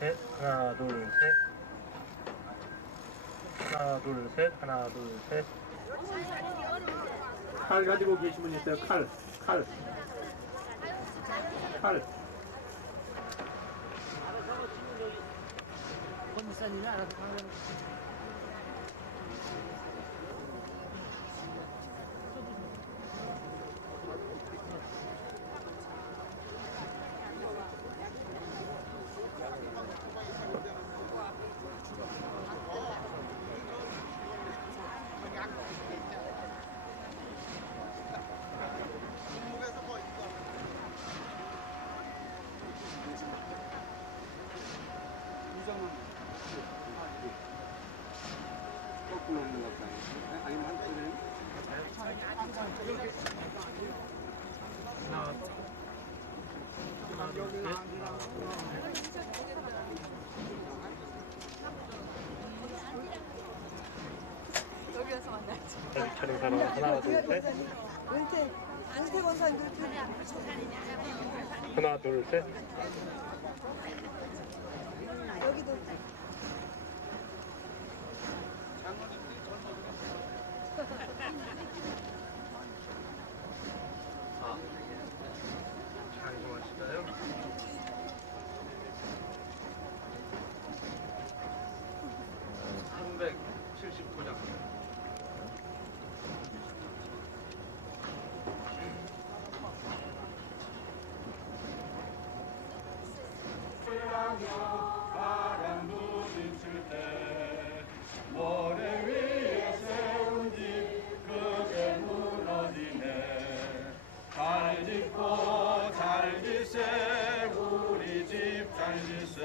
셋. 하나, 둘, 셋. 하나, 둘, 셋. 하나, 둘, 셋. 칼 가지고 계신 분 있어요? 칼. 권무사님이 알아서 하는 거꾸로 없는 것 같아요. 아니면 한쪽에 하나, 둘, 셋. 여기서 만나야지. 다시 차린 사람 하나, 둘, 셋. 은퇴 권사님들 하나, 둘, 셋. 여기도 찬송하실까요? 379장. 바람 부딪힐 때 모래 위에 세운 집 그게 무너지네. 잘 짓고 잘 짓세 우리 집 잘 짓세.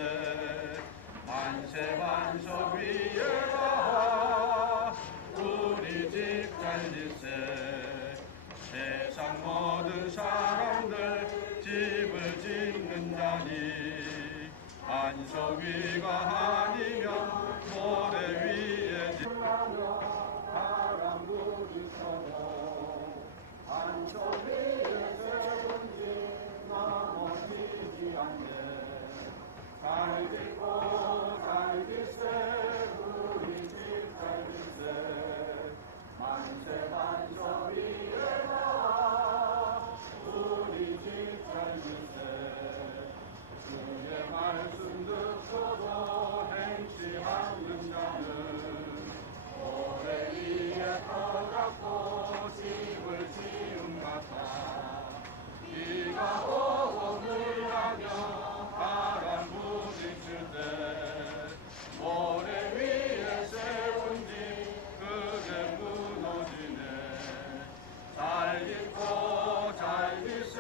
만세 반석 위에 가 우리 집 잘 짓세. 세상 모든 사람들 집을 짓는 자니 반석 위가 아니면 모래 위에 바람 부딪혀도 반석 위에 세운 집 넘어지지 않네. 잘 짓고 잘 짓세 우리 집 잘 짓세. 만세 반석 위에 가 우리 집 잘 짓세. 주의 말씀 듣고도 행치 않는 자는 모래 위에 떠갖고 집을 지은 같아. 비가 오고 물나며 바람 부딪힐 때 모래 위에 세운 집 그게 무너지네. 잘 짓고 잘 짓세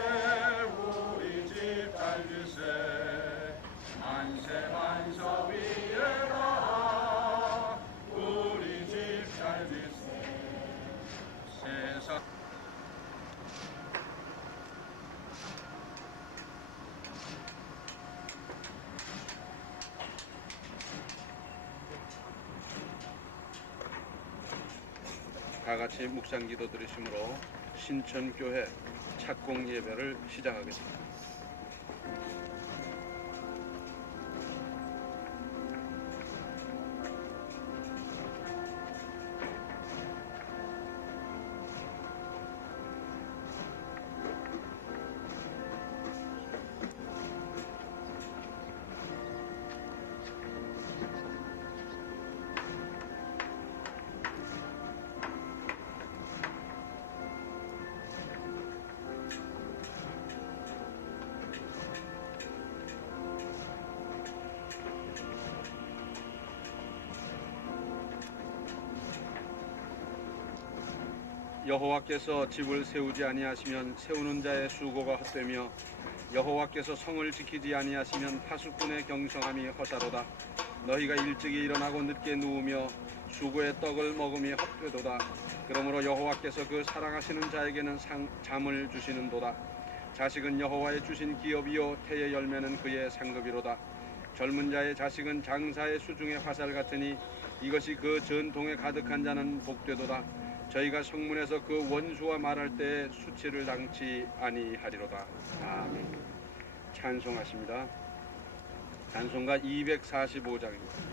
우리 집 잘 짓세. 만세 반석 위에 가 우리 집 잘 짓세. 세상 다 같이 묵상 기도 드리심으로 신천교회 착공 예배를 시작하겠습니다. 여호와께서 집을 세우지 아니하시면 세우는 자의 수고가 헛되며 여호와께서 성을 지키지 아니하시면 파수꾼의 경성함이 허사로다. 너희가 일찍이 일어나고 늦게 누우며 수고의 떡을 먹음이 헛되도다. 그러므로 여호와께서 그 사랑하시는 자에게는 잠을 주시는도다. 자식은 여호와의 주신 기업이요 태의 열매는 그의 상급이로다. 젊은 자의 자식은 장사의 수중의 화살 같으니 이것이 그 전통에 가득한 자는 복되도다. 저희가 성문에서 그 원수와 말할 때에 수치를 당치 아니하리로다. 아멘. 찬송하십니다. 찬송가 245장입니다.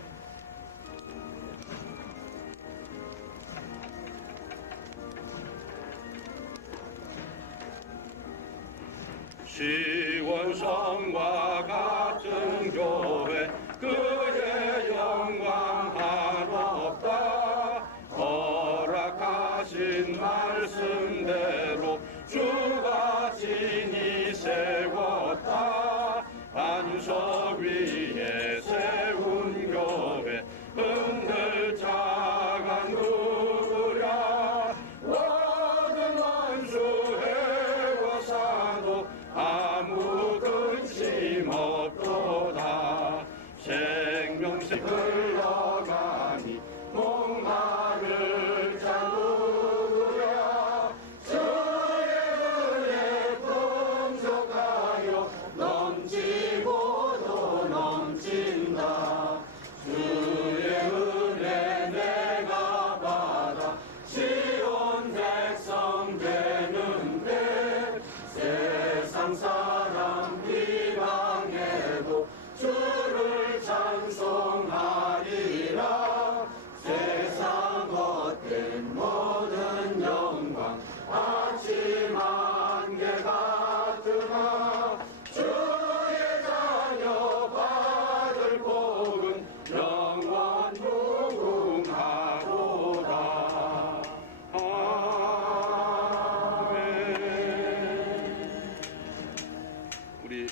시원성과 같은 교회 그의 영광 한없다. 허락하신 말씀대로 주가 친히 세웠다. 반석 위에 세운 교회 흔들 자가 누구랴. 모든 원수 해와 사도 아무 근심 없도다. 생명새 흘러가니 목마를 자 누구랴. 주의 은혜 풍족하여 넘치고도 넘친다. 주의 은혜 내가 받아 시온 백성 되는데 세상 사람 비방해도 주를 찬송하리라. 세상 헛된 모든 영광 아침 안개 같으나 주의 자녀 받을 복은 영원 무궁하도다. 아멘. 우리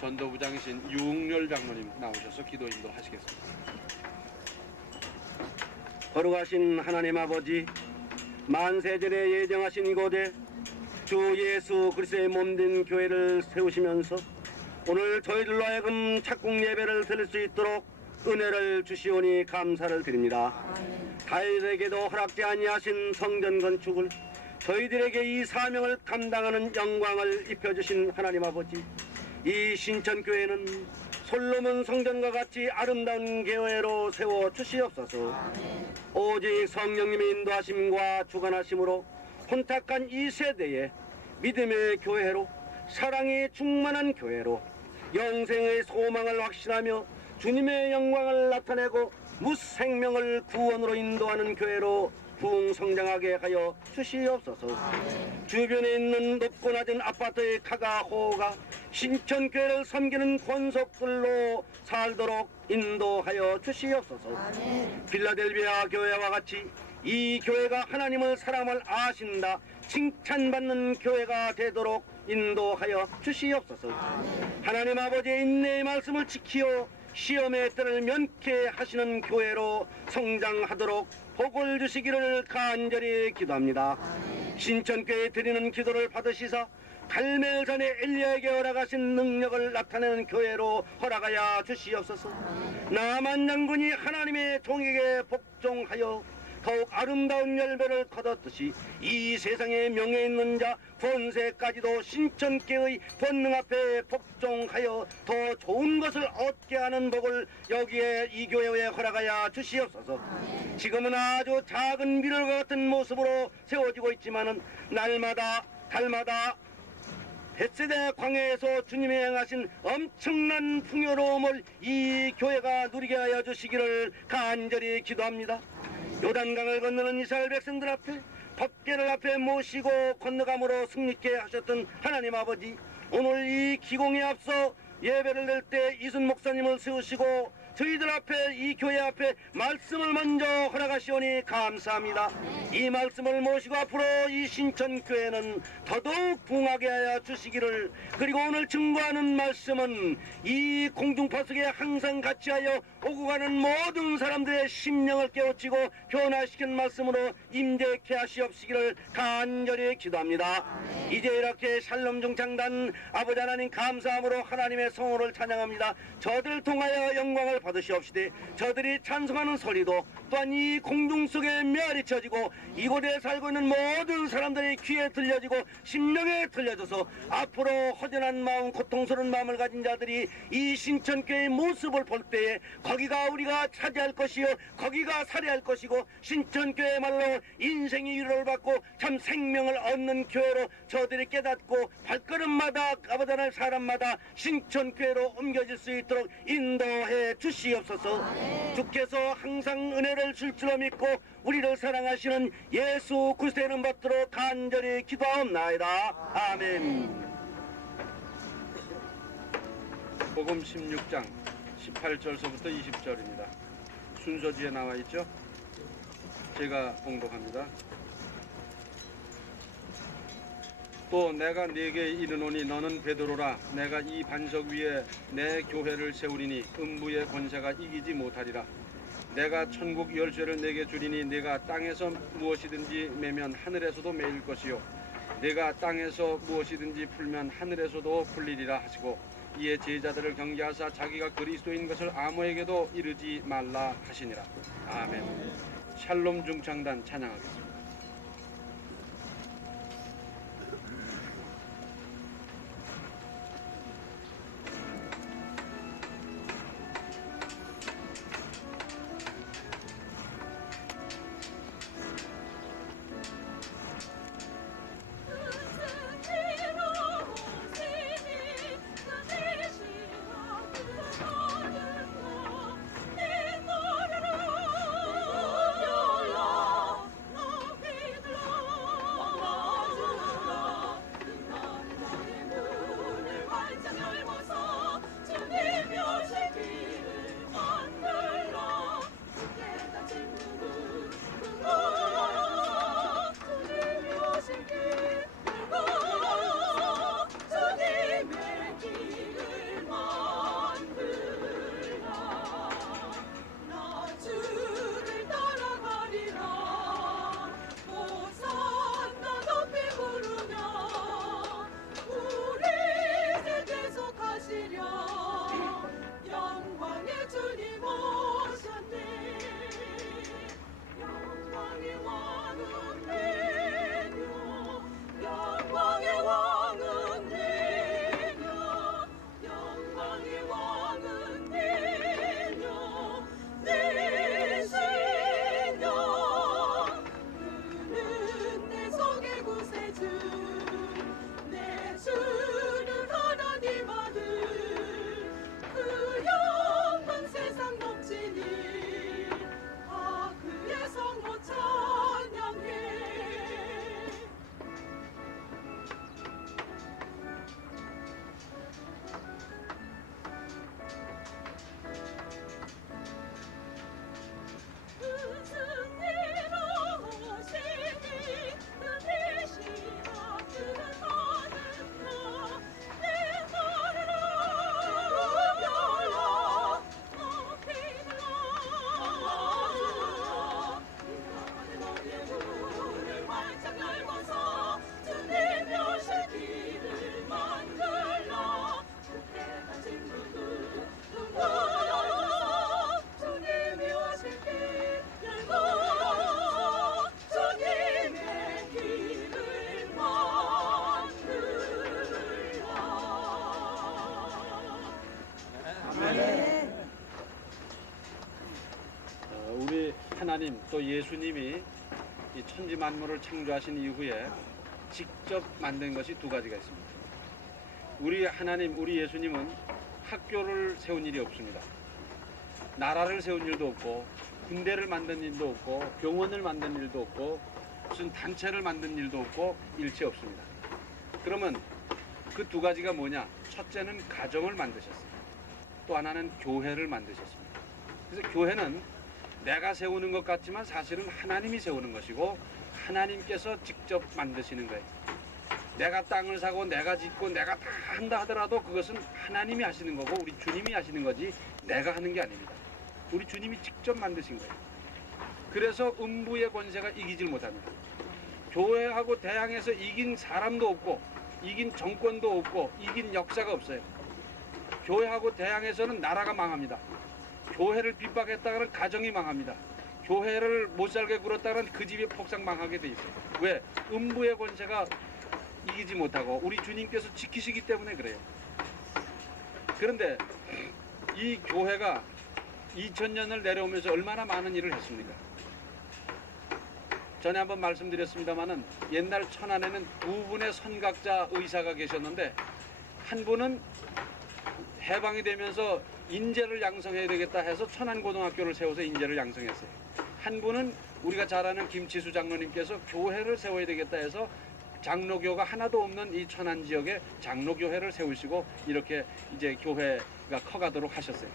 전도부장이신 유웅렬 장로님 나오셔서 기도 인도하시겠습니다. 거룩하신 하나님 아버지, 만세전에 예정하신 곳에 주 예수 그리스도의 몸된 교회를 세우시면서 오늘 저희들로 하여금 착국 예배를 드릴 수 있도록 은혜를 주시오니 감사를 드립니다. 다윗에게도 허락지 아니하신 성전 건축을 저희들에게 이 사명을 감당하는 영광을 입혀주신 하나님 아버지, 이 신천교회는 솔로몬 성전과 같이 아름다운 교회로 세워 주시옵소서. 오직 성령님의 인도하심과 주관하심으로 혼탁한 이 세대에 믿음의 교회로, 사랑이 충만한 교회로, 영생의 소망을 확신하며 주님의 영광을 나타내고 무생명을 구원으로 인도하는 교회로 부흥성장하게 하여 주시옵소서. 주변에 있는 높고 낮은 아파트의 카가호가 신천교회를 섬기는 권속들로 살도록 인도하여 주시옵소서. 필라델비아 교회와 같이 이 교회가 하나님을 사랑을 아신다, 칭찬받는 교회가 되도록 인도하여 주시옵소서. 하나님 아버지의 인내의 말씀을 지키어 시험의 때를 면케하시는 교회로 성장하도록 복을 주시기를 간절히 기도합니다. 신천교회에 드리는 기도를 받으시사 갈멜산의 엘리야에게 허락하신 능력을 나타내는 교회로 허락하여 주시옵소서. 나만 장군이 하나님의 종에게 복종하여 더욱 아름다운 열매를 거뒀듯이 이 세상에 명예 있는 자 권세까지도 신천교회의 권능 앞에 복종하여 더 좋은 것을 얻게 하는 복을 여기에 이 교회에 허락하여 주시옵소서. 지금은 아주 작은 미련과 같은 모습으로 세워지고 있지만은 날마다 달마다 벳세다 광야에서 주님이 행하신 엄청난 풍요로움을 이 교회가 누리게 하여 주시기를 간절히 기도합니다. 요단강을 건너는 이스라엘 백성들 앞에 법궤를 앞에 모시고 건너감으로 승리케 하셨던 하나님 아버지, 오늘 이 기공에 앞서 예배를 낼 때 이순 목사님을 세우시고 저희들 앞에 이 교회 앞에 말씀을 먼저 허락하시오니 감사합니다. 이 말씀을 모시고 앞으로 이 신천교회는 더더욱 부흥하게 하여 주시기를, 그리고 오늘 증거하는 말씀은 이 공중파석에 항상 같이 하여 오고 가는 모든 사람들의 심령을 깨우치고 변화시킨 말씀으로 임재케 하시옵시기를 간절히 기도합니다. 이제 이렇게 샬롬 중창단 아버지 하나님 감사함으로 하나님의 성호를 찬양합니다. 저들을 통하여 영광을 받으시옵시되 저들이 찬송하는 소리도 또한 이 공중 속에 메아리쳐지고 이곳에 살고 있는 모든 사람들의 귀에 들려지고 심령에 들려져서 앞으로 허전한 마음, 고통스러운 마음을 가진 자들이 이 신천교회의 모습을 볼 때에 거기가 우리가 차지할 것이요 거기가 살해할 것이고 신천교회야말로 인생의 위로를 받고 참 생명을 얻는 교회로 저들이 깨닫고 발걸음마다 가보다는 사람마다 신천교회로 옮겨질 수 있도록 인도해 주시옵소서. 주께서 항상 은혜를 줄 줄로 믿고 우리를 사랑하시는 예수 그리스도의 이름 받들어 간절히 기도하옵나이다. 아멘. 복음 16장 18절서부터 20절입니다. 순서 뒤에 나와 있죠? 제가 봉독합니다. 또 내가 네게 이르노니 너는 베드로라. 내가 이 반석 위에 내 교회를 세우리니 음부의 권세가 이기지 못하리라. 내가 천국 열쇠를 네게 주리니 네가 땅에서 무엇이든지 매면 하늘에서도 매일 것이요 네가 땅에서 무엇이든지 풀면 하늘에서도 풀리리라 하시고 이에 제자들을 경계하사 자기가 그리스도인 것을 아무에게도 이르지 말라 하시니라. 아멘. 샬롬 중창단 찬양하겠습니다. 우리 하나님 또 예수님이 이 천지 만물을 창조하신 이후에 직접 만든 것이 두 가지가 있습니다. 우리 하나님, 우리 예수님은 학교를 세운 일이 없습니다. 나라를 세운 일도 없고 군대를 만든 일도 없고 병원을 만든 일도 없고 무슨 단체를 만든 일도 없고 일체 없습니다. 그러면 그 두 가지가 뭐냐? 첫째는 가정을 만드셨습니다. 또 하나는 교회를 만드셨습니다. 그래서 교회는 내가 세우는 것 같지만 사실은 하나님이 세우는 것이고 하나님께서 직접 만드시는 거예요. 내가 땅을 사고 내가 짓고 내가 다 한다 하더라도 그것은 하나님이 하시는 거고 우리 주님이 하시는 거지 내가 하는 게 아닙니다. 우리 주님이 직접 만드신 거예요. 그래서 음부의 권세가 이기질 못합니다. 교회하고 대항해서 이긴 사람도 없고 이긴 정권도 없고 이긴 역사가 없어요. 교회하고 대항해서는 나라가 망합니다. 교회를 핍박했다가는 가정이 망합니다. 교회를 못 살게 굴었다는 그 집이 폭삭 망하게 돼 있어요. 왜? 음부의 권세가 이기지 못하고 우리 주님께서 지키시기 때문에 그래요. 그런데 이 교회가 2000년을 내려오면서 얼마나 많은 일을 했습니까? 전에 한번 말씀드렸습니다마는 옛날 천안에는 두 분의 선각자 의사가 계셨는데 한 분은 해방이 되면서 인재를 양성해야 되겠다 해서 천안고등학교를 세워서 인재를 양성했어요. 한 분은 우리가 잘 아는 김치수 장로님께서 교회를 세워야 되겠다 해서 장로교가 하나도 없는 이 천안 지역에 장로교회를 세우시고 이렇게 이제 교회가 커가도록 하셨어요.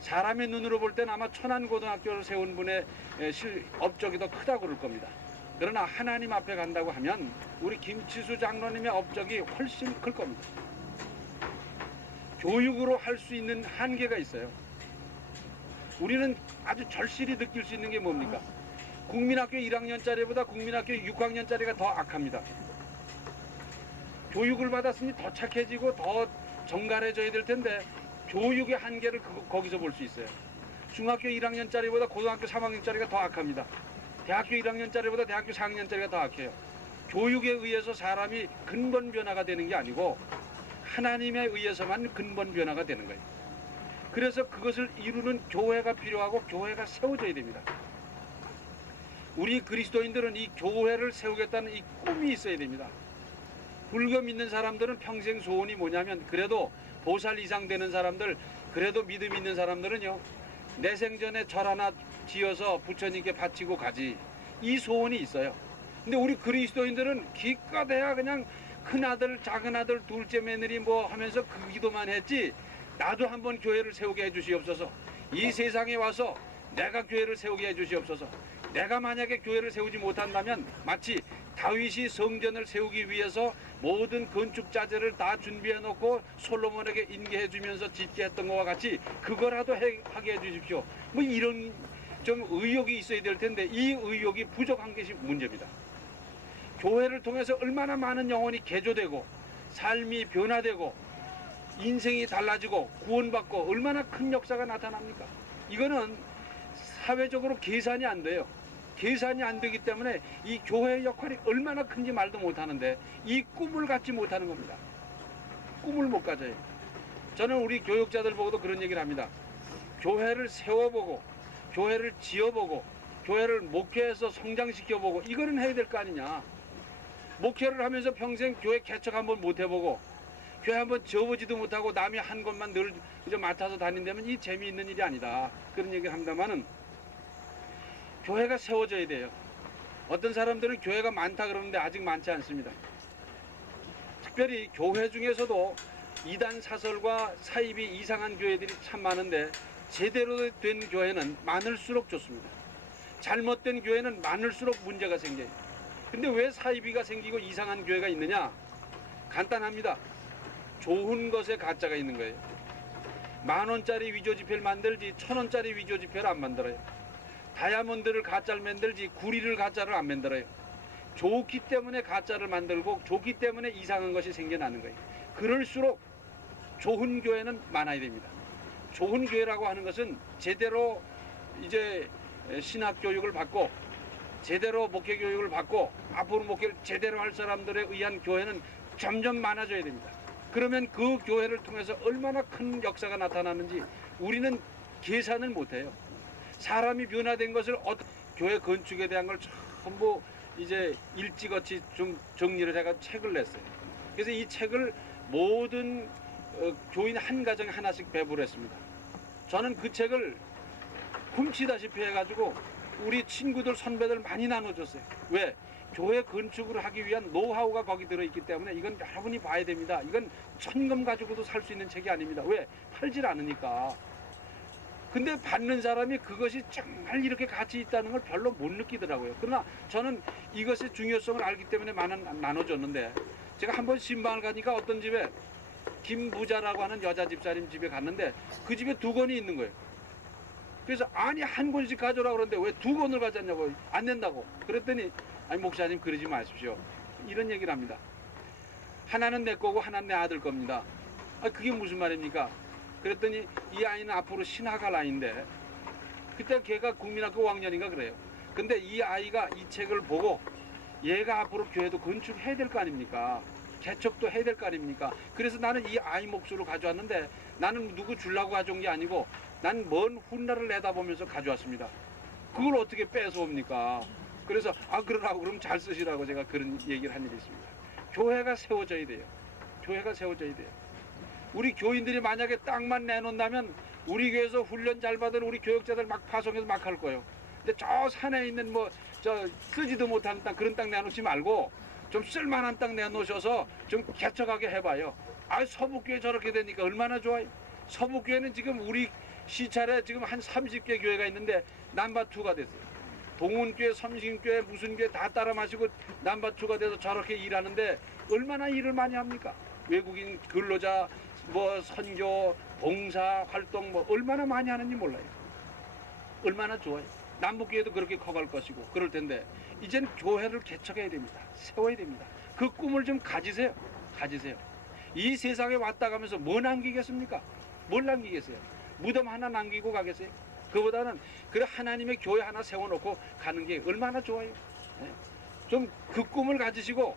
사람의 눈으로 볼 때는 아마 천안고등학교를 세운 분의 업적이 더 크다고 그럴 겁니다. 그러나 하나님 앞에 간다고 하면 우리 김치수 장로님의 업적이 훨씬 클 겁니다. 교육으로 할 수 있는 한계가 있어요. 우리는 아주 절실히 느낄 수 있는 게 뭡니까? 국민학교 1학년짜리보다 국민학교 6학년짜리가 더 악합니다. 교육을 받았으니 더 착해지고 더 정갈해져야 될 텐데 교육의 한계를 거기서 볼 수 있어요. 중학교 1학년짜리보다 고등학교 3학년짜리가 더 악합니다. 대학교 1학년짜리보다 대학교 4학년짜리가 더 악해요. 교육에 의해서 사람이 근본 변화가 되는 게 아니고 하나님에 의해서만 근본 변화가 되는 거예요. 그래서 그것을 이루는 교회가 필요하고 교회가 세워져야 됩니다. 우리 그리스도인들은 이 교회를 세우겠다는 이 꿈이 있어야 됩니다. 불교 믿는 사람들은 평생 소원이 뭐냐면 그래도 보살 이상 되는 사람들, 그래도 믿음 있는 사람들은요, 내 생전에 절 하나 지어서 부처님께 바치고 가지, 이 소원이 있어요. 근데 우리 그리스도인들은 기껏해야 그냥 큰아들, 작은아들, 둘째 며느리 뭐 하면서 그 기도만 했지, 나도 한번 교회를 세우게 해주시옵소서. 이 세상에 와서 내가 교회를 세우게 해주시옵소서. 내가 만약에 교회를 세우지 못한다면 마치 다윗이 성전을 세우기 위해서 모든 건축 자재를 다 준비해 놓고 솔로몬에게 인계해 주면서 짓게 했던 것과 같이 그거라도 하게 해 주십시오. 뭐 이런 좀 의욕이 있어야 될 텐데 이 의욕이 부족한 것이 문제입니다. 교회를 통해서 얼마나 많은 영혼이 개조되고 삶이 변화되고 인생이 달라지고 구원받고 얼마나 큰 역사가 나타납니까? 이거는 사회적으로 계산이 안 돼요. 계산이 안 되기 때문에 이 교회의 역할이 얼마나 큰지 말도 못하는데 이 꿈을 갖지 못하는 겁니다. 꿈을 못 가져요. 저는 우리 교육자들 보고도 그런 얘기를 합니다. 교회를 세워보고 교회를 지어보고 교회를 목회해서 성장시켜보고 이거는 해야 될 거 아니냐. 목회를 하면서 평생 교회 개척 한번 못 해보고 교회 한번 지어보지도 못하고 남이 한 것만 늘 이제 맡아서 다닌다면 이 재미있는 일이 아니다. 그런 얘기를 합니다만은 교회가 세워져야 돼요. 어떤 사람들은 교회가 많다 그러는데 아직 많지 않습니다. 특별히 교회 중에서도 이단 사설과 사입이 이상한 교회들이 참 많은데 제대로 된 교회는 많을수록 좋습니다. 잘못된 교회는 많을수록 문제가 생겨요. 근데 왜 사입이가 생기고 이상한 교회가 있느냐? 간단합니다. 좋은 것에 가짜가 있는 거예요. 10,000원짜리 위조 지폐를 만들지 1,000원짜리 위조 지폐를 안 만들어요. 다이아몬드를 가짜를 만들지 구리를 가짜를 안 만들어요. 좋기 때문에 가짜를 만들고 좋기 때문에 이상한 것이 생겨나는 거예요. 그럴수록 좋은 교회는 많아야 됩니다. 좋은 교회라고 하는 것은 제대로 이제 신학 교육을 받고 제대로 목회 교육을 받고 앞으로 목회를 제대로 할 사람들에 의한 교회는 점점 많아져야 됩니다. 그러면 그 교회를 통해서 얼마나 큰 역사가 나타나는지 우리는 계산을 못해요. 사람이 변화된 것을 교회 건축에 대한 걸 전부 이제 일찌감치 좀 정리를 해가 책을 냈어요. 그래서 이 책을 모든 교인 한 가정에 하나씩 배부를 했습니다. 저는 그 책을 훔치다시피 해가지고 우리 친구들 선배들 많이 나눠줬어요. 왜? 교회 건축을 하기 위한 노하우가 거기 들어있기 때문에 이건 여러분이 봐야 됩니다. 이건 천금 가지고도 살 수 있는 책이 아닙니다. 왜? 팔질 않으니까. 근데 받는 사람이 그것이 정말 이렇게 가치 있다는 걸 별로 못 느끼더라고요. 그러나 저는 이것의 중요성을 알기 때문에 나눠줬는데 제가 한번 신방을 가니까 어떤 집에 김부자라고 하는 여자 집사님 집에 갔는데 그 집에 2권이 있는 거예요. 그래서 아니 한 권씩 가져오라고 그러는데 왜 2권을 가져왔냐고. 안 낸다고. 그랬더니 아니 목사님 그러지 마십시오. 이런 얘기를 합니다. 하나는 내 거고 하나는 내 아들 겁니다. 그게 무슨 말입니까? 그랬더니 이 아이는 앞으로 신학할 아이인데 그때 걔가 국민학교 5학년인가 그래요. 근데 이 아이가 이 책을 보고 얘가 앞으로 교회도 건축해야 될 거 아닙니까? 개척도 해야 될 거 아닙니까? 그래서 나는 이 아이 몫으로 가져왔는데 나는 누구 주려고 가져온 게 아니고 난 먼 훗날을 내다보면서 가져왔습니다. 그걸 어떻게 뺏어옵니까? 그래서 그러라고 그럼 잘 쓰시라고 제가 그런 얘기를 한 일이 있습니다. 교회가 세워져야 돼요. 교회가 세워져야 돼요. 우리 교인들이 만약에 땅만 내놓는다면 우리 교회에서 훈련 잘 받은 우리 교역자들 막 파송해서 막 할 거예요. 근데 저 산에 있는 쓰지도 못하는 땅 그런 땅 내놓지 말고 좀 쓸만한 땅 내놓으셔서 좀 개척하게 해봐요. 서북교회 저렇게 되니까 얼마나 좋아요. 서북교회는 지금 우리 시찰에 지금 한 30개 교회가 있는데 넘버2가 됐어요. 동훈교회, 섬신교회, 무슨 교회 다 따라 마시고 넘버2가 돼서 저렇게 일하는데 얼마나 일을 많이 합니까? 외국인 근로자, 선교, 봉사, 활동 얼마나 많이 하는지 몰라요. 얼마나 좋아요. 남북교회도 그렇게 커갈 것이고 그럴 텐데 이젠 교회를 개척해야 됩니다. 세워야 됩니다. 그 꿈을 좀 가지세요. 가지세요. 이 세상에 왔다 가면서 뭐 남기겠습니까? 뭘 남기겠어요? 무덤 하나 남기고 가겠어요? 그보다는 그래 하나님의 교회 하나 세워놓고 가는 게 얼마나 좋아요. 좀 그 꿈을 가지시고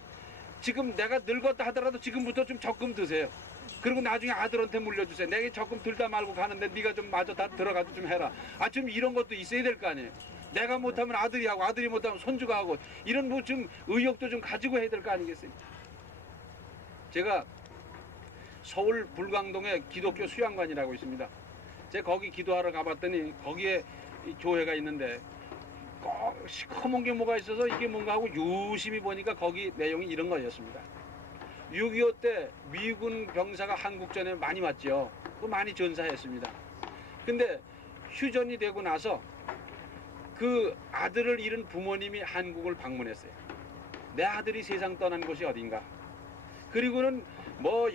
지금 내가 늙었다 하더라도 지금부터 좀 적금 드세요. 그리고 나중에 아들한테 물려주세요. 내가 적금 들다 말고 가는데 네가 좀 마저 다 들어가서 좀 해라. 좀 이런 것도 있어야 될 거 아니에요. 내가 못하면 아들이 하고 아들이 못하면 손주가 하고 이런 좀 의욕도 좀 가지고 해야 될 거 아니겠어요. 제가 서울 불광동에 기독교 수양관이라고 있습니다. 제가 거기 기도하러 가봤더니 거기에 교회가 있는데 시커먼 게 뭐가 있어서 이게 뭔가 하고 유심히 보니까 거기 내용이 이런 거였습니다. 6.25 때 미군 병사가 한국전에 많이 왔죠. 많이 전사했습니다. 근데 휴전이 되고 나서 그 아들을 잃은 부모님이 한국을 방문했어요. 내 아들이 세상 떠난 곳이 어딘가. 그리고는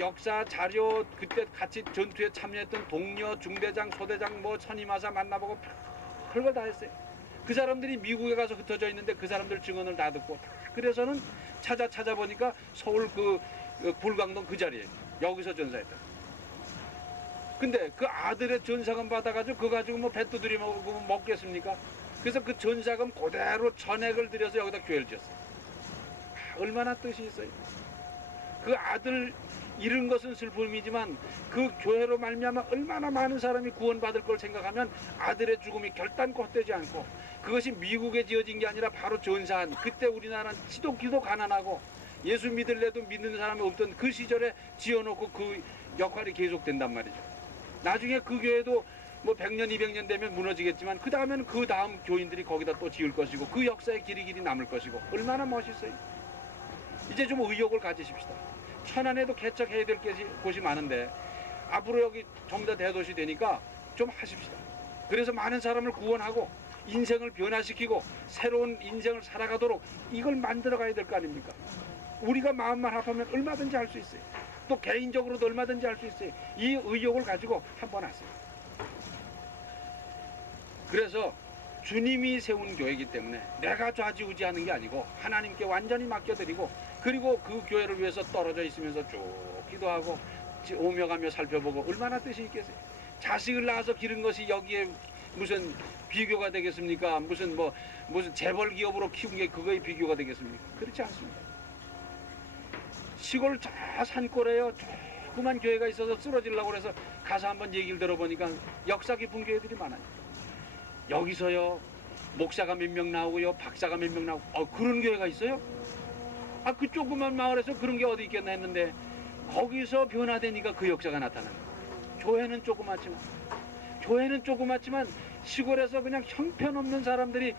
역사 자료 그때 같이 전투에 참여했던 동료, 중대장, 소대장, 선임하사 만나보고 별걸 다 했어요. 그 사람들이 미국에 가서 흩어져 있는데 그 사람들 증언을 다 듣고 그래서는 찾아보니까 서울 그 불광동 그 자리에 여기서 전사했다. 근데 그 아들의 전사금 받아가지고 그거 가지고 배 두드려 먹겠습니까? 그래서 그 전사금 그대로 전액을 들여서 여기다 교회를 지었어요. 얼마나 뜻이 있어요. 그 아들 잃은 것은 슬픔이지만 그 교회로 말미암아 얼마나 많은 사람이 구원받을 걸 생각하면 아들의 죽음이 결단코 헛되지 않고 그것이 미국에 지어진 게 아니라 바로 전사한 그때 우리나라는 지독히도 가난하고 예수 믿을래도 믿는 사람이 없던 그 시절에 지어놓고 그 역할이 계속된단 말이죠. 나중에 그 교회도 100년 200년 되면 무너지겠지만 그 다음에는 그 다음 교인들이 거기다 또 지을 것이고 그 역사의 길이 남을 것이고 얼마나 멋있어요. 이제 좀 의욕을 가지십시다. 천안에도 개척해야 될 곳이 많은데 앞으로 여기 전부 다 대도시 되니까 좀 하십시다. 그래서 많은 사람을 구원하고 인생을 변화시키고 새로운 인생을 살아가도록 이걸 만들어 가야 될 거 아닙니까? 우리가 마음만 합하면 얼마든지 할 수 있어요. 또 개인적으로도 얼마든지 할 수 있어요. 이 의욕을 가지고 한번 하세요. 그래서 주님이 세운 교회이기 때문에 내가 좌지우지하는 게 아니고 하나님께 완전히 맡겨드리고 그리고 그 교회를 위해서 떨어져 있으면서 쭉 기도하고 오며 가며 살펴보고 얼마나 뜻이 있겠어요. 자식을 낳아서 기른 것이 여기에 무슨 비교가 되겠습니까? 무슨 재벌 기업으로 키운 게 그거의 비교가 되겠습니까? 그렇지 않습니다. 시골 저 산골에요. 조그만 교회가 있어서 쓰러지려고 그래서 가서 한번 얘기를 들어보니까 역사 깊은 교회들이 많아요. 여기서요 목사가 몇 명 나오고요 박사가 몇 명 나오고 그런 교회가 있어요? 그 조그만 마을에서 그런 게 어디 있겠나 했는데 거기서 변화되니까 그 역사가 나타나요. 교회는 조그맣지만 시골에서 그냥 형편없는 사람들이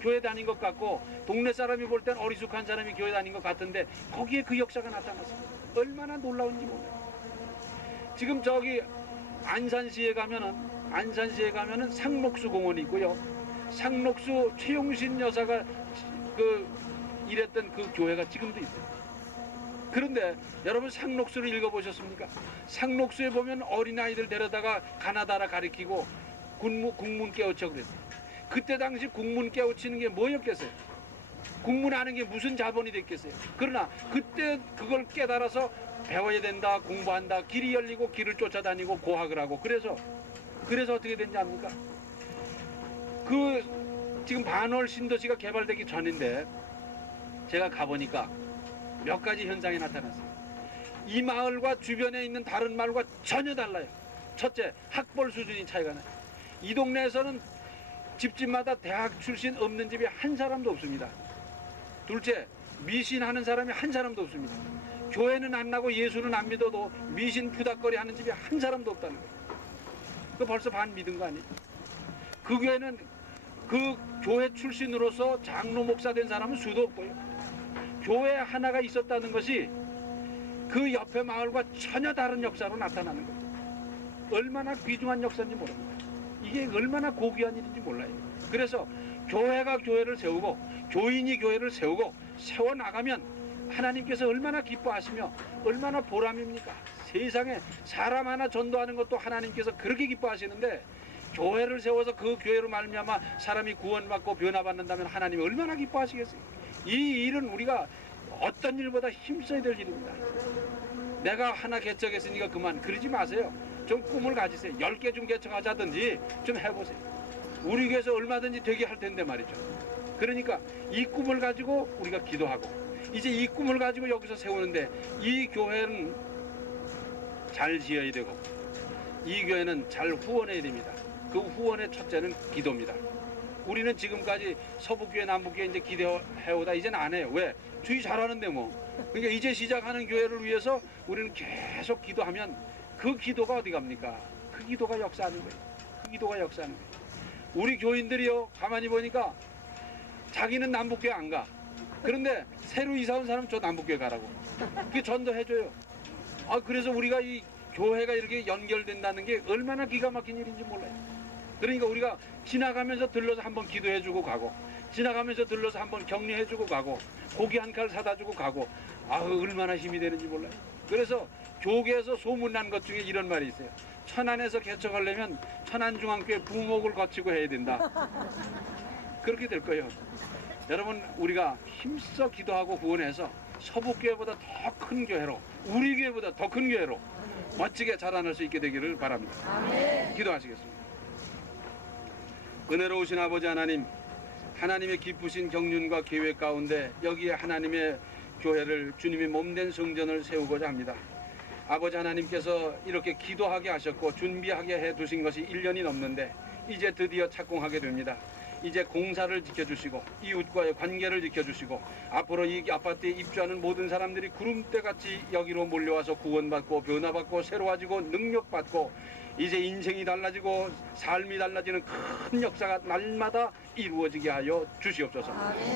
교회 다닌 것 같고 동네 사람이 볼 땐 어리숙한 사람이 교회 다닌 것 같은데 거기에 그 역사가 나타났어요. 얼마나 놀라운지 몰라요. 지금 저기 안산시에 가면은 상록수 공원이 있고요. 상록수 최용신 여사가 일했던 그 교회가 지금도 있어요. 그런데 여러분 상록수를 읽어보셨습니까? 상록수에 보면 어린아이들 데려다가 가나다라 가리키고 국문 깨우쳐 그랬어요. 그때 당시 국문 깨우치는 게 뭐였겠어요? 국문하는 게 무슨 자본이 됐겠어요? 그러나 그때 그걸 깨달아서 배워야 된다, 공부한다, 길이 열리고 길을 쫓아다니고 고학을 하고 그래서 어떻게 된지 압니까? 그 지금 반월 신도시가 개발되기 전인데 제가 가보니까 몇 가지 현상이 나타났어요. 이 마을과 주변에 있는 다른 마을과 전혀 달라요. 첫째, 학벌 수준이 차이가 나요. 이 동네에서는 집집마다 대학 출신 없는 집이 한 사람도 없습니다. 둘째, 미신하는 사람이 한 사람도 없습니다. 교회는 안 나고 예수는 안 믿어도 미신 푸닥거리 하는 집이 한 사람도 없다는 거예요. 그 벌써 반 믿은 거 아니에요? 그 교회는 그 교회 출신으로서 장로 목사 된 사람은 수도 없고요. 교회 하나가 있었다는 것이 그 옆에 마을과 전혀 다른 역사로 나타나는 거예요. 얼마나 귀중한 역사인지 모릅니다. 이게 얼마나 고귀한 일인지 몰라요. 그래서 교회가 교회를 세우고 교인이 교회를 세우고 세워나가면 하나님께서 얼마나 기뻐하시며 얼마나 보람입니까? 세상에 사람 하나 전도하는 것도 하나님께서 그렇게 기뻐하시는데 교회를 세워서 그 교회로 말미암아 사람이 구원받고 변화받는다면 하나님이 얼마나 기뻐하시겠어요? 이 일은 우리가 어떤 일보다 힘써야 될 일입니다. 내가 하나 개척했으니까 그만 그러지 마세요. 좀 꿈을 가지세요. 10개 좀 개척하자든지 좀 해보세요. 우리 교회에서 얼마든지 되게 할 텐데 말이죠. 그러니까 이 꿈을 가지고 우리가 기도하고 이제 이 꿈을 가지고 여기서 세우는데 이 교회는 잘 지어야 되고 이 교회는 잘 후원해야 됩니다. 그 후원의 첫째는 기도입니다. 우리는 지금까지 서북교회 남북교회 이제 기도해오다 이제는 안 해요. 왜? 주의 잘하는데 뭐. 그러니까 이제 시작하는 교회를 위해서 우리는 계속 기도하면 그 기도가 어디 갑니까? 그 기도가 역사하는 거예요. 그 기도가 역사하는 거예요. 우리 교인들이요 가만히 보니까 자기는 남북교회 안 가. 그런데 새로 이사 온 사람 저 남북교회 가라고. 그게 전도해줘요. 아 그래서 우리가 이 교회가 이렇게 연결된다는 게 얼마나 기가 막힌 일인지 몰라요. 그러니까 우리가 지나가면서 들러서 한번 기도해주고 가고 지나가면서 들러서 한번 격려해주고 가고 고기 한 칼 사다 주고 가고 아 얼마나 힘이 되는지 몰라요. 그래서 교계에서 소문난 것 중에 이런 말이 있어요. 천안에서 개척하려면 천안중앙교회 부목을 거치고 해야 된다. 그렇게 될 거예요. 여러분 우리가 힘써 기도하고 후원해서 서북교회보다 더 큰 교회로 우리 교회보다 더 큰 교회로 멋지게 자라날 수 있게 되기를 바랍니다. 기도하시겠습니다. 은혜로우신 아버지 하나님, 하나님의 기쁘신 경륜과 계획 가운데 여기에 하나님의 교회를 주님의 몸된 성전을 세우고자 합니다. 아버지 하나님께서 이렇게 기도하게 하셨고 준비하게 해두신 것이 1년이 넘는데 이제 드디어 착공하게 됩니다. 이제 공사를 지켜주시고 이웃과의 관계를 지켜주시고 앞으로 이 아파트에 입주하는 모든 사람들이 구름대같이 여기로 몰려와서 구원받고 변화받고 새로워지고 능력받고 이제 인생이 달라지고 삶이 달라지는 큰 역사가 날마다 이루어지게 하여 주시옵소서.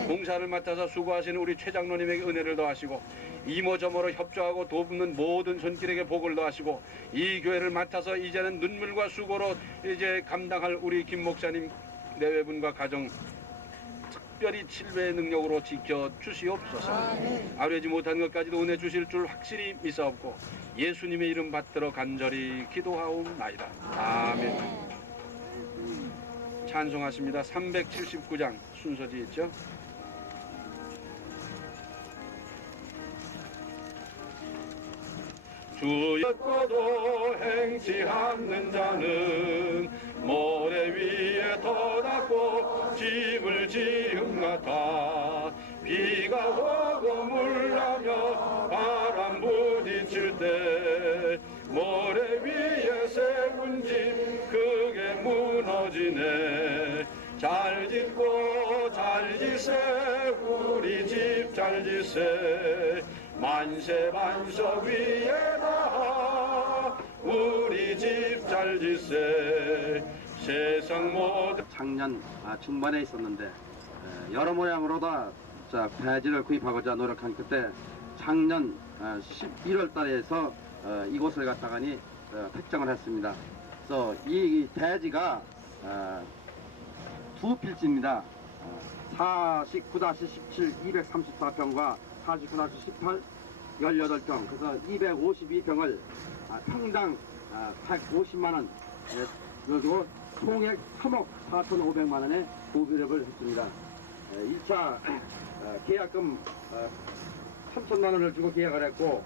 공사를 맡아서 수고하시는 우리 최 장로님에게 은혜를 더하시고 이모저모로 협조하고 돕는 모든 손길에게 복을 더하시고 이 교회를 맡아서 이제는 눈물과 수고로 이제 감당할 우리 김 목사님 내외분과 가정 특별히 칠배의 능력으로 지켜 주시옵소서. 아뢰지 못한 것까지도 은혜 주실 줄 확실히 믿사옵고 예수님의 이름 받들어 간절히 기도하옵나이다. 아멘. 찬송하십니다. 379장 순서지 있죠. 주의 것도 행치 않는 자는 모래 위에 터닫고 집을 지음 같아 비가 오고 물나며 바람 부딪힐 때 모래 위에 세운 집 그게 무너지네. 잘 짓고 잘 지세 우리 집 잘 지세 만세 반석 위에다 우리 집 잘 지세 세상 모든 작년 중반에 있었는데 여러 모양으로다 배지를 구입하고자 노력한 그때 작년 11월 달에서 이곳을 갖다가니 택정을 했습니다. 그래서 이 대지가 두 필지입니다. 49-17 234평과 49-18 18평 그래서 252평을 평당 150만원 그리고 총액 3억 4,500만원의 고비력을 했습니다. 1차 계약금 3천만원을 주고 계약을 했고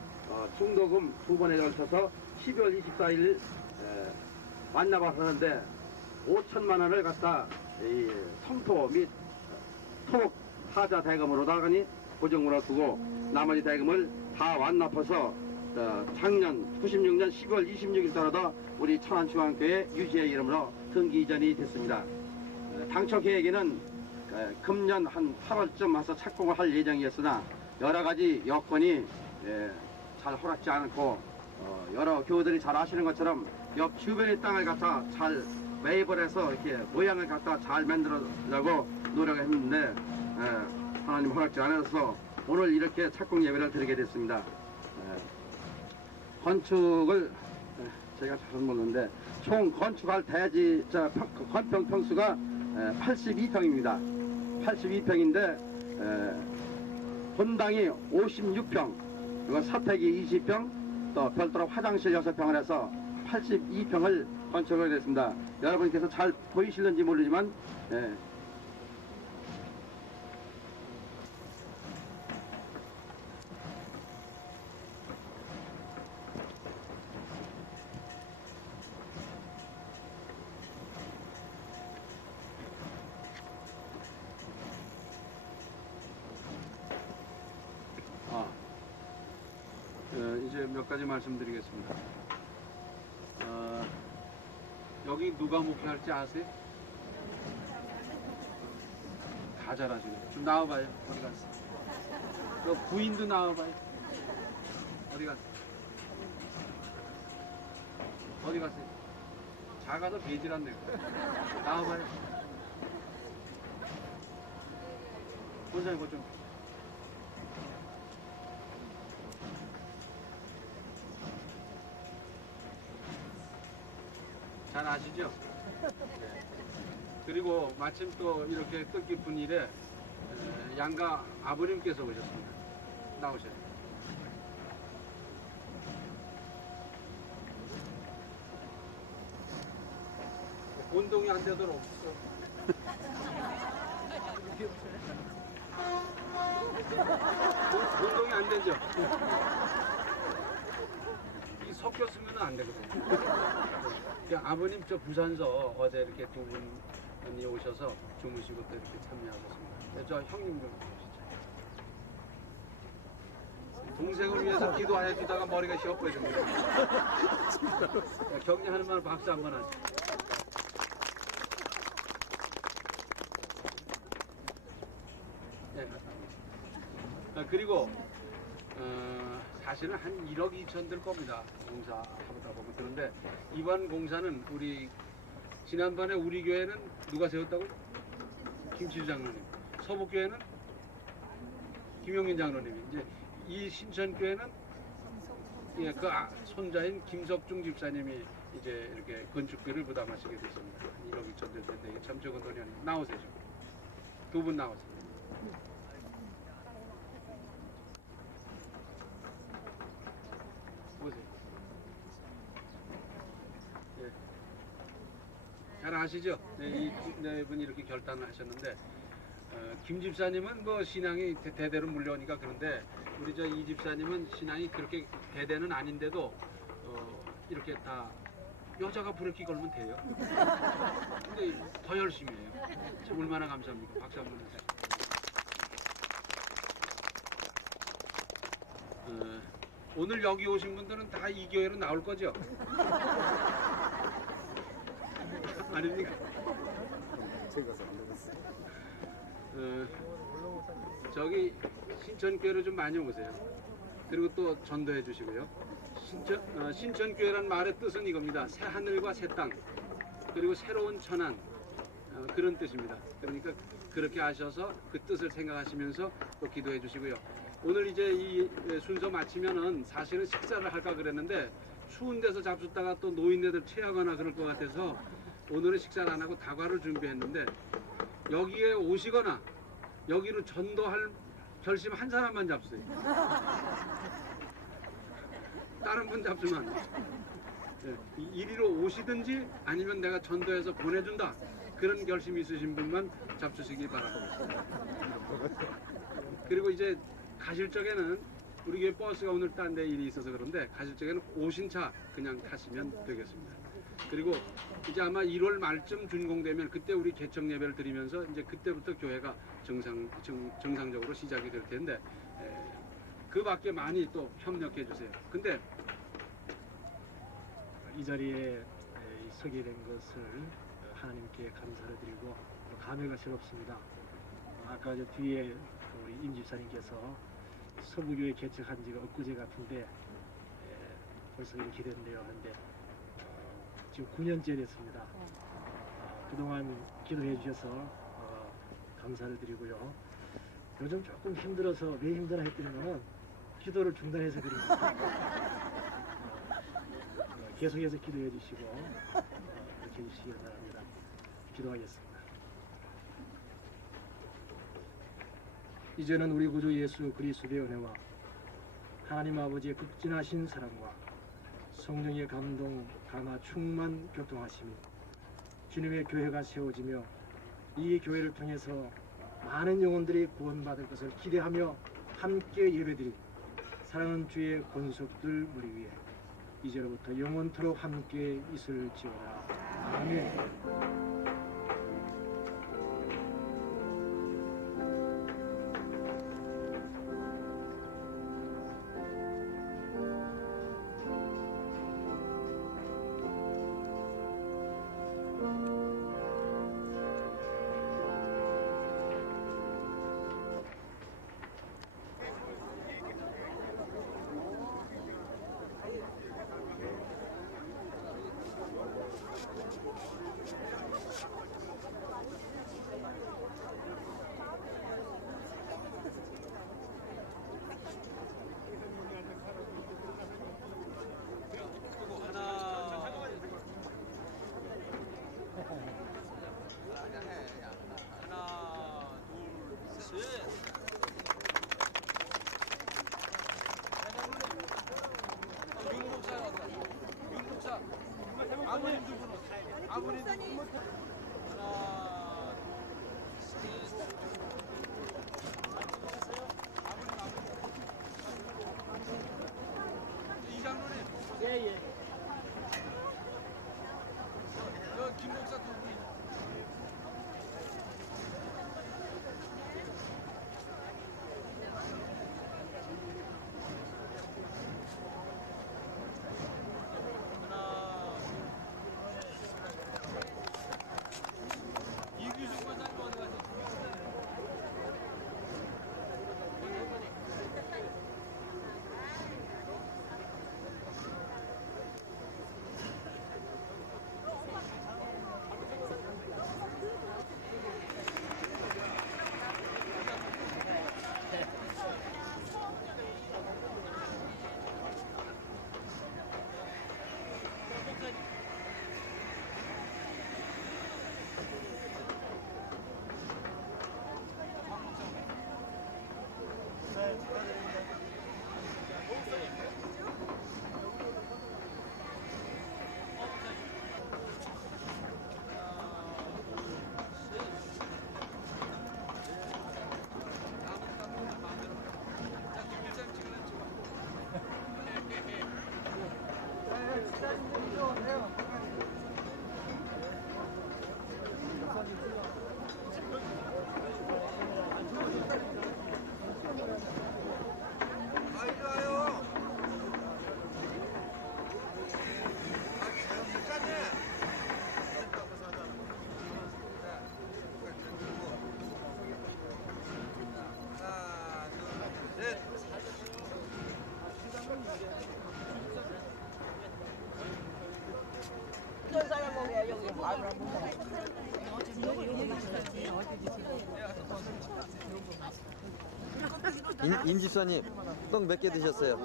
중도금 2번에 걸쳐서 12월 24일 만나봤었는데 5천만 원을 갖다 이 성토 및 토목 하자 대금으로다가니 보증으로 두고 나머지 대금을 다 완납해서 작년 96년 10월 26일 따라다 우리 천안중앙교회 유지의 이름으로 등기 이전이 됐습니다. 당초 계획에는 금년 한 8월쯤 와서 착공을 할 예정이었으나 여러 가지 여건이 잘 허락지 않고 여러 교우들이 잘 아시는 것처럼 옆 주변의 땅을 갖다 잘 매입을 해서 이렇게 모양을 갖다 잘 만들어주려고 노력을 했는데 하나님 허락지 않아서 오늘 이렇게 착공 예배를 드리게 됐습니다. 건축을 제가 잘 모르는데 총 건축할 대지 건평 평수가 82평입니다. 82평인데 본당이 56평, 그리고 사택이 20평, 또 별도로 화장실 6평을 해서 82평을 건축을 했습니다. 여러분께서 잘 보이실는지 모르지만 이제 몇 가지 말씀드리겠습니다. 여기 누가 목회할지 아세요? 다 잘하시네. 좀 나와봐요. 어디 갔어? 그 부인도 나와봐요. 어디 갔어? 어디 갔어요? 작아서 베질 않네요. 나와봐요. 본사님 뭐 좀. 잘 아시죠? 네. 그리고 마침 또 이렇게 뜻깊은 일에 양가 아버님께서 오셨습니다. 나오셔요. 운동이 안 되도록 운동이 안 되죠? 이 섞였으면 안 되거든요. 아버님 저 부산서 어제 이렇게 두 분이 오셔서 주무시고 또 이렇게 참여하셨습니다. 저 형님 좀 보시죠. 동생을 위해서 기도해 주다가 머리가 휘어버립니다. 격려하는 말 박수 한번 하죠. 네. 그리고 사실은 한 1억 2천 들 겁니다. 공사하다 보면. 그런데 이번 공사는 우리 지난번에 우리 교회는 누가 세웠다고? 김치주 장로님. 서북교회는 김용민 장로님이. 이제 이 신천교회는 그 손자인 김석중 집사님이 이제 이렇게 건축비를 부담하시게 됐습니다. 1억 2천 들 텐데 이게 참 적은 돈이 아니에요. 나오세요. 두 분 나오세요. 보세요. 예. 잘 아시죠? 네, 이 네 분이 이렇게 결단을 하셨는데 김 집사님은 뭐 신앙이 대대로 물려오니까 그런데 우리 저 이 집사님은 신앙이 그렇게 대대는 아닌데도 이렇게 다 여자가 브레이크 걸면 돼요. 근데 더 열심히 해요. 참 얼마나 감사합니까? 박수 한번 해주세요. 오늘 여기 오신 분들은 다 이 교회로 나올 거죠? 아닙니까? 저기 신천교회로 좀 많이 오세요. 그리고 또 전도해 주시고요. 신천교회란 말의 뜻은 이겁니다. 새 하늘과 새 땅, 그리고 새로운 천안, 그런 뜻입니다. 그러니까 그렇게 하셔서 그 뜻을 생각하시면서 또 기도해 주시고요. 오늘 이제 이 순서 마치면은 사실은 식사를 할까 그랬는데 추운 데서 잡숫다가 또 노인네들 체하거나 그럴 것 같아서 오늘은 식사를 안 하고 다과를 준비했는데 여기에 오시거나 여기로 전도할 결심 한 사람만 잡수요. 다른 분 잡수면 안 돼. 이리로 오시든지 아니면 내가 전도해서 보내준다. 그런 결심이 있으신 분만 잡수시기 바랍니다. 그리고 이제 가실 적에는 우리 교회 버스가 오늘 딴 데 일이 있어서 그런데 가실 적에는 오신 차 그냥 타시면 되겠습니다. 그리고 이제 아마 1월 말쯤 준공되면 그때 우리 개청 예배를 드리면서 이제 그때부터 교회가 정상적으로 시작이 될 텐데 그 밖에 많이 또 협력해 주세요. 근데 이 자리에 서게 된 것을 하나님께 감사를 드리고 또 감회가 새롭습니다. 아까 저 뒤에 우리 임 집사님께서 서부교회 개척한 지가 엊그제 같은데 벌써 이렇게 됐네요 하는데 지금 9년째 됐습니다. 그동안 기도해 주셔서 감사를 드리고요. 요즘 조금 힘들어서 왜 힘드나 했더니만은 기도를 중단해서 그럽니다. 계속해서 기도해 주시고 이렇게 해주시기 바랍니다. 기도하겠습니다. 이제는 우리 구주 예수 그리스도의 은혜와 하나님 아버지의 극진하신 사랑과 성령의 감동, 감화, 충만, 교통하심이 주님의 교회가 세워지며 이 교회를 통해서 많은 영혼들이 구원받을 것을 기대하며 함께 예배드린 사랑하는 주의 권속들 머리 위에 이제로부터 영원토록 함께 있을지어다. 아멘. 임 집사님, 떡 몇 개 드셨어요?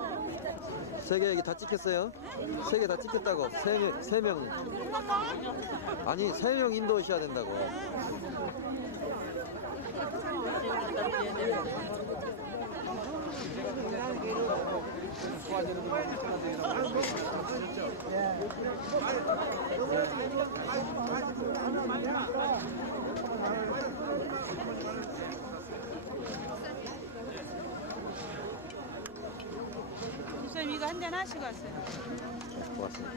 3개 여기 다 찍혔어요? 3개 다 찍혔다고. 3명. 아니, 3명 인도하셔야 된다고. 이거 한잔 하시고 왔어요. 고맙습니다.